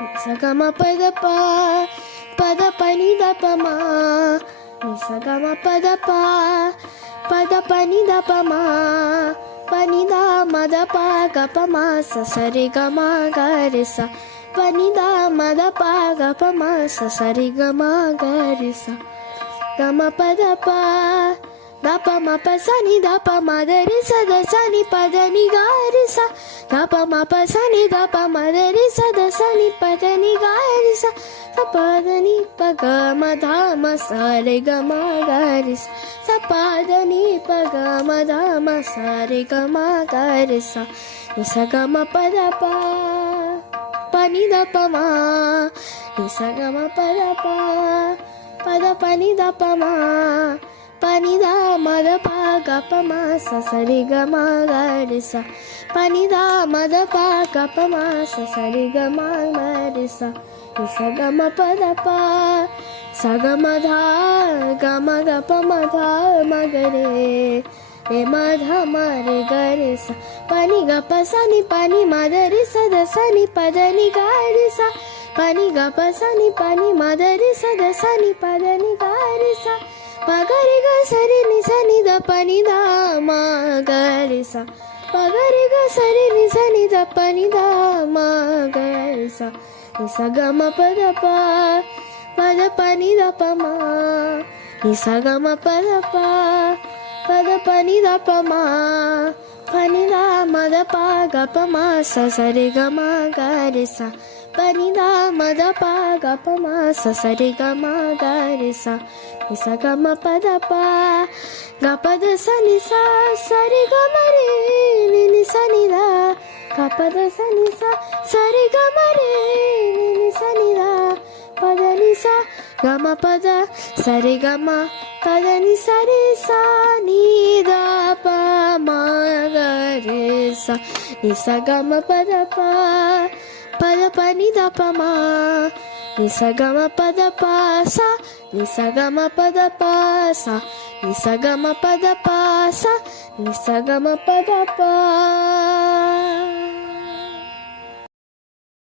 సగమ పద పద పని దపమా సగమ పద పద పని దపమా పని దా మద పా గపమా సరి గమ గరిస పని దా మద పా గపమా సరి గమ గరిస గమ పద దప మప సని దప మదరి సద సని పదని గారిస దప మప సని దప మదరి సద సని పదని గారిస సపదని పగ మధమ సరి గమ గారిస సపదని పగ మధమ సరి గమ గారిస నిస గమ పద పని దపమా నిస గమ పద పద పని దపమా పని దా మద పా గపమా సరి గమ గరిస పని దా మద పా గపమా సరి గమ గరిస నిస గమ పద సగమ ధా గమ గప మధ మగరే రే మధ మరే గరిస పని గప సని పని మదరి సద సని పదని గారిస పని గప సని పని మదరి సద సని పదని గారిస పగరి గ సరి ని సని ద పని దా మా గరిస పగరి గ సరి ని సని ద పని దా మా గరిస నిస గమ పద పద పని ద పమా నిస గమ పద పద పని ద పమా పని దా మద పా గపమా సరి గమ గరిస పని దా మద పా గపమా సరి గమ గరిస నిస గమ పద గపద సని సరి గమ రే ని సని దా గపద సని సరి గమ రే ని సని దా పద ని స గమ పద సరి గమ పద ని సరి సా ని దా ప మా గ రే స నిస గమ పద పద పని ద పమా నిస గమ పద స నిస గమ పద స నిస గమ పద స నిస గమ పద